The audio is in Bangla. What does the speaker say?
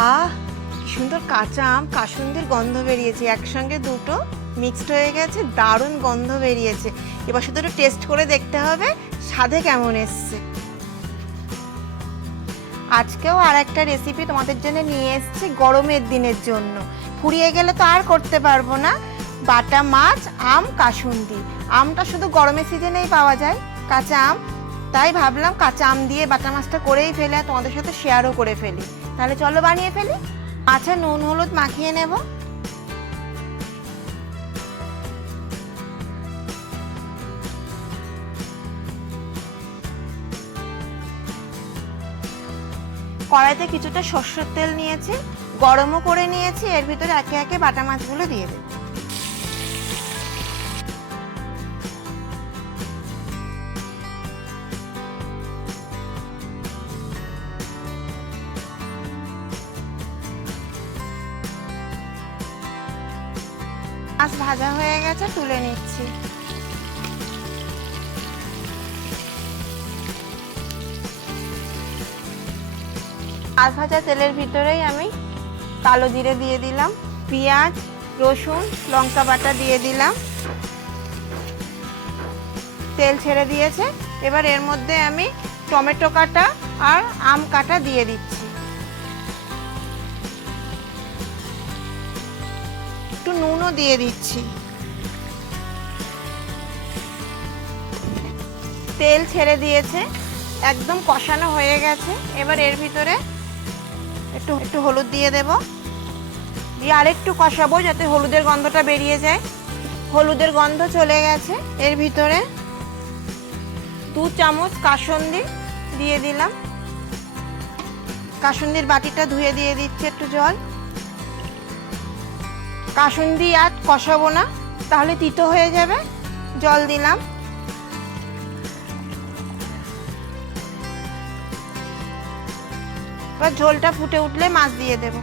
আহ, কি সুন্দর কাঁচা আম কাসুন্দির গন্ধ বেরিয়েছে, একসঙ্গে দুটো মিক্সড হয়ে গেছে, দারুণ গন্ধ বেরিয়েছে। এবার শুধু একটু টেস্ট করে দেখতে হবে স্বাদে কেমন এসছে। আজকেও আর একটা রেসিপি তোমাদের জন্য নিয়ে এসেছি গরমের দিনের জন্য। ফুরিয়ে গেলে তো আর করতে পারবো না। বাটা মাছ আম কাসুন্দি। আমটা শুধু গরমের সিজনেই পাওয়া যায়, কাঁচা আম। তাই ভাবলাম কাঁচা আম দিয়ে বাটা মাছটা করেই ফেলে, আর তোমাদের সাথে শেয়ারও করে ফেলি। তাহলে চলো বানিয়ে ফেলি। আচ্ছা, নুন হলুদ মাখিয়ে নেব। কড়াইতে কিছুটা সর্ষের তেল নিয়েছি, গরমও করে নিয়েছি। এর ভিতরে একে একে বাটা মাছগুলো দিয়ে দেব। মাছ ভাজা হয়ে গেছে, তুলে নিচ্ছি। মাছ ভাজা তেলের ভিতরেই আমি কালো জিরে দিয়ে দিলাম, পেঁয়াজ রসুন লঙ্কা বাটা দিয়ে দিলাম। তেল ছেড়ে দিয়েছে। এবার এর মধ্যে আমি টমেটো কাটা আর আম কাটা দিয়ে দিচ্ছি। একটু নুনও দিয়ে দিচ্ছি। তেল ছেড়ে দিয়েছে, একদম কষানো হয়ে গেছে। এবার এর ভিতরে একটু একটু হলুদ দিয়ে দেব, দিয়ে আরেকটু কষাবো যাতে হলুদের গন্ধটা বেরিয়ে যায়। হলুদের গন্ধ চলে গেছে। এর ভিতরে 2 চামচ কাসুন্দি দিয়ে দিলাম। কাসুন্দির বাটিটা ধুয়ে দিয়ে দিচ্ছি একটু জল। কাসুন্দি আর কষাবো না, তাহলে তিতো হয়ে যাবে। জল দিলাম। এবার ঝোলটা ফুটে উঠলে মাছ দিয়ে দেবো।